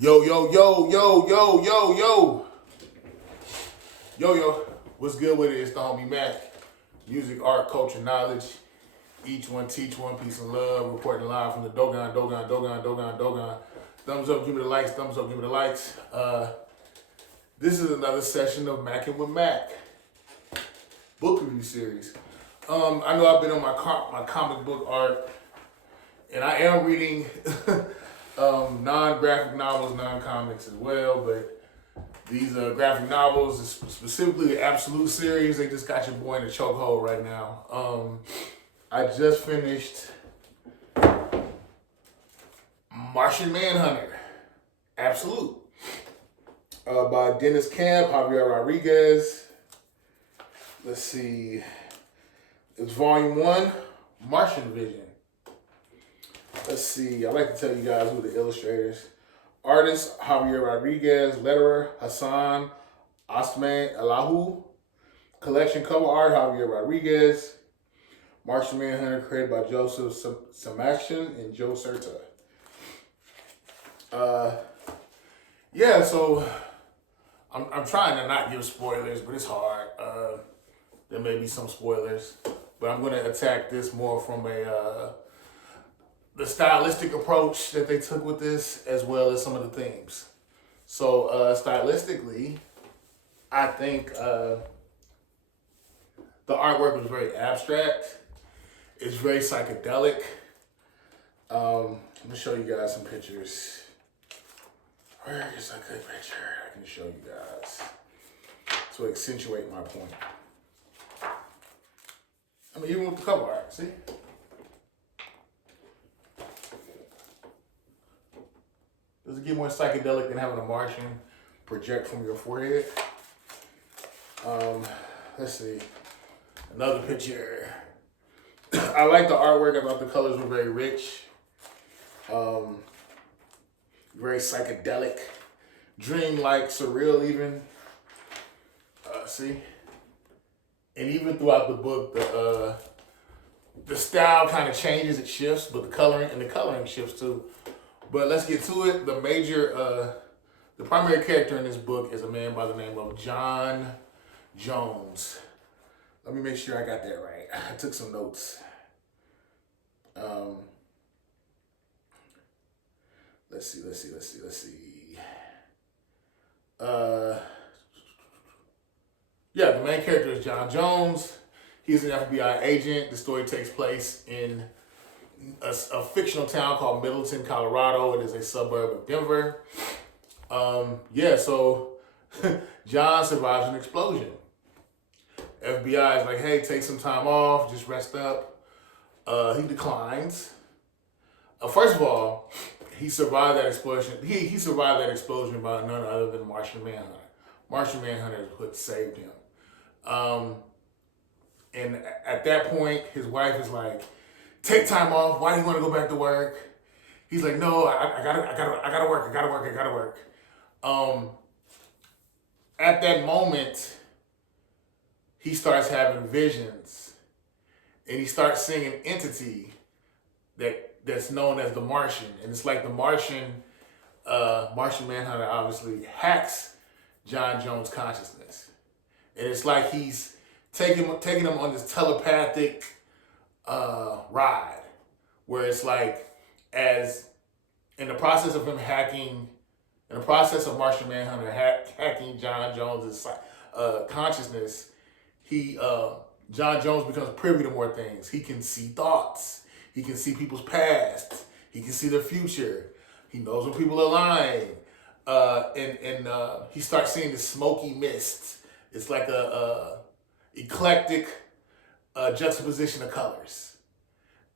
Yo, yo, yo, yo, yo, yo, yo. Yo, yo. What's good with it? It's the homie Mac. Music, art, culture, knowledge. Each one teach one, peace and love. Reporting live from the Dogon. Thumbs up, give me the likes. Thumbs up, give me the likes. This is another session of Mackin' with Mac. Book review series. I know I've been on my comic book art, and I am reading non-graphic novels, non-comics as well, but these graphic novels, specifically the Absolute series, they just got your boy in a chokehold right now. I just finished Martian Manhunter, Absolute, by Deniz, Javier Rodriguez. Let's see, it's VOL.1, Martian Vision. Let's see, I like to tell you guys who the illustrators. Artist, Javier Rodriguez. Letterer, Hassan Osman Elahu. Collection cover art, Javier Rodriguez. Martian Manhunter, created by Joseph Samaxian and Joe Serta. Yeah, so I'm trying to not give spoilers, but it's hard. There may be some spoilers, but I'm going to attack this more from the stylistic approach that they took with this, as well as some of the themes. So stylistically, I think the artwork was very abstract. It's very psychedelic. Let me show you guys some pictures. Where is a good picture I can show you guys to accentuate my point? I mean, even with the cover art, see? Does it get more psychedelic than having a Martian project from your forehead? Let's see. Another picture. I like the artwork. I thought the colors were very rich. Very psychedelic. Dream-like, surreal even. See? And even throughout the book, the style kind of changes, it shifts, but the coloring shifts too. But let's get to it. The primary character in this book is a man by the name of John Jones. Let me make sure I got that right. I took some notes. Let's see. Yeah, the main character is John Jones. He's an FBI agent. The story takes place in a fictional town called Middleton, Colorado. It is a suburb of Denver. So John survives an explosion. FBI is like, hey, take some time off, just rest up. He declines. First of all, he survived that explosion. He survived that explosion by none other than Martian Manhunter. Martian Manhunter is what saved him. And at that point, his wife is like, take time off. Why do you want to go back to work? He's like, no, I gotta work. At that moment, he starts having visions, and he starts seeing an entity that's known as the Martian. And it's like the Martian Manhunter obviously hacks John Jones' consciousness. And it's like he's taking him on this telepathic ride, where it's like, as in the process of Martian Manhunter hacking John Jones' consciousness, John Jones becomes privy to more things. He can see thoughts. He can see people's past. He can see their future. He knows when people are lying. And he starts seeing this smoky mist. It's like a eclectic juxtaposition of colors.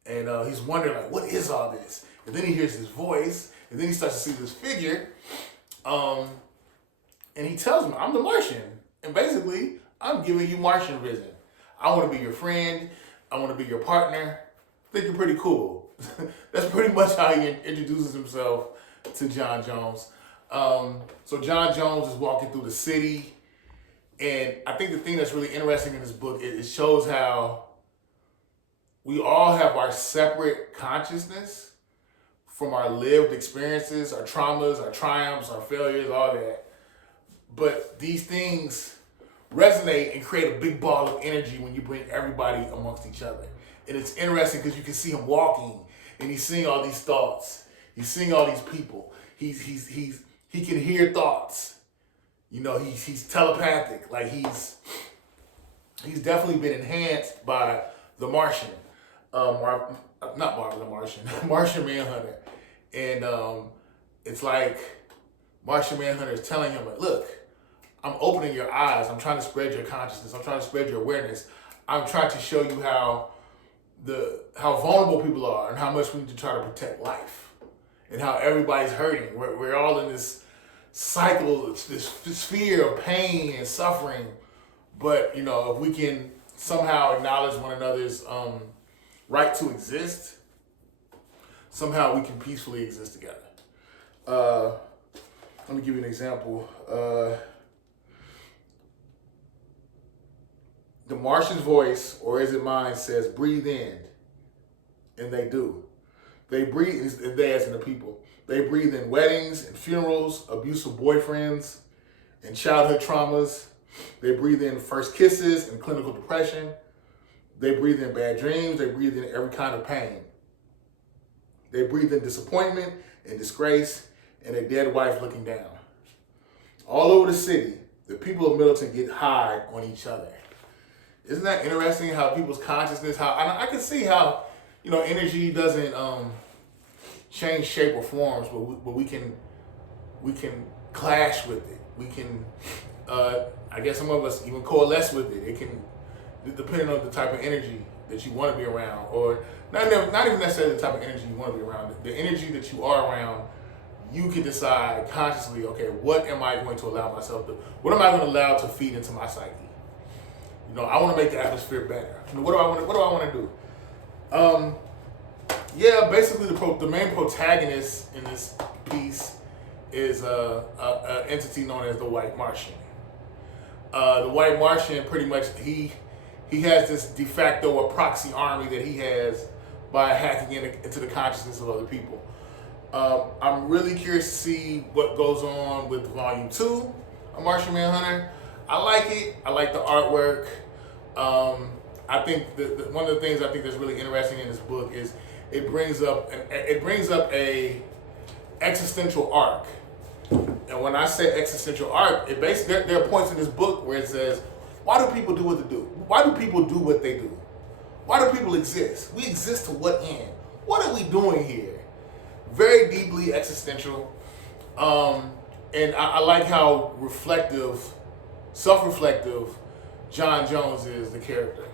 And he's wondering, like, what is all this? And then he hears this voice, and then he starts to see this figure. And he tells him, I'm the Martian. And basically, I'm giving you Martian vision. I want to be your friend. I want to be your partner. I think you're pretty cool. That's pretty much how he introduces himself to John Jones. So John Jones is walking through the city. And I think the thing that's really interesting in this book, it shows how we all have our separate consciousness from our lived experiences, our traumas, our triumphs, our failures, all that. But these things resonate and create a big ball of energy when you bring everybody amongst each other. And it's interesting because you can see him walking and he's seeing all these thoughts. He's seeing all these people. He can hear thoughts. You know, he's telepathic. Like he's definitely been enhanced by the Martian. Not Marvel the Martian, Martian Manhunter. And it's like Martian Manhunter is telling him, like, look, I'm opening your eyes. I'm trying to spread your consciousness. I'm trying to spread your awareness. I'm trying to show you how vulnerable people are and how much we need to try to protect life and how everybody's hurting. We're all in this cycle, this sphere of pain and suffering. But, you know, if we can somehow acknowledge one another's right to exist, somehow we can peacefully exist together. Let me give you an example. The Martian's voice, or is it mine, says, breathe in. And they do. They breathe, they as in the people. They breathe in weddings and funerals, abusive boyfriends, and childhood traumas. They breathe in first kisses and clinical depression. They breathe in bad dreams. They breathe in every kind of pain. They breathe in disappointment and disgrace and a dead wife looking down. All over the city, the people of Middleton get high on each other. Isn't that interesting how people's consciousness, how I can see how, you know, energy doesn't change shape or forms, but we can clash with it. We can, I guess some of us even coalesce with it. It can, depending on the type of energy that you want to be around, or not even necessarily the type of energy you want to be around. The energy that you are around, you can decide consciously, okay, what am I going to allow myself to, what am I going to allow to feed into my psyche? You know, I want to make the atmosphere better. You know, what do I want to do? Yeah, basically the main protagonist in this piece is an entity known as the White Martian. The White Martian, pretty much, he has this de facto or proxy army that he has by hacking into the consciousness of other people. I'm really curious to see what goes on with Volume 2 of Martian Manhunter. I like it. I like the artwork. I think one of the things I think that's really interesting in this book is it brings up a existential arc. And when I say existential arc, it basically there are points in this book where it says, why do people do what they do? Why do people do what they do? Why do people exist? We exist to what end? What are we doing here? Very deeply existential. And I like how reflective, self-reflective John Jones is, the character.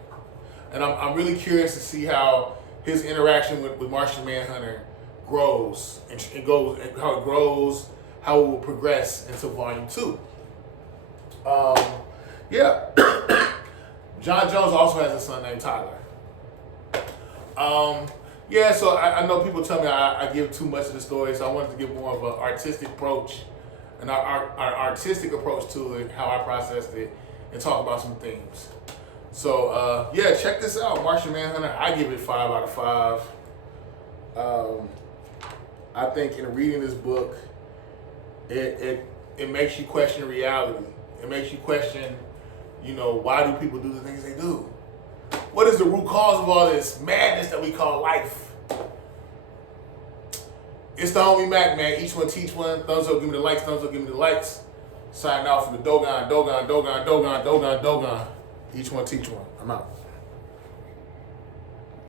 And I'm really curious to see how his interaction with Martian Manhunter grows, and how it grows, how it will progress into Volume 2. Yeah. John Jones also has a son named Tyler. Yeah, so I know people tell me I give too much of the story, so I wanted to give more of an artistic approach, and our artistic approach to it, how I processed it, and talk about some themes. So, yeah, check this out, Martian Manhunter. I give it 5 out of 5. I think in reading this book, it makes you question reality. It makes you question, you know, why do people do the things they do? What is the root cause of all this madness that we call life? It's the homie Mac, man. Each one teach one. Thumbs up, give me the likes. Thumbs up, give me the likes. Signing out from the Dogon. Each one teach one. I'm out.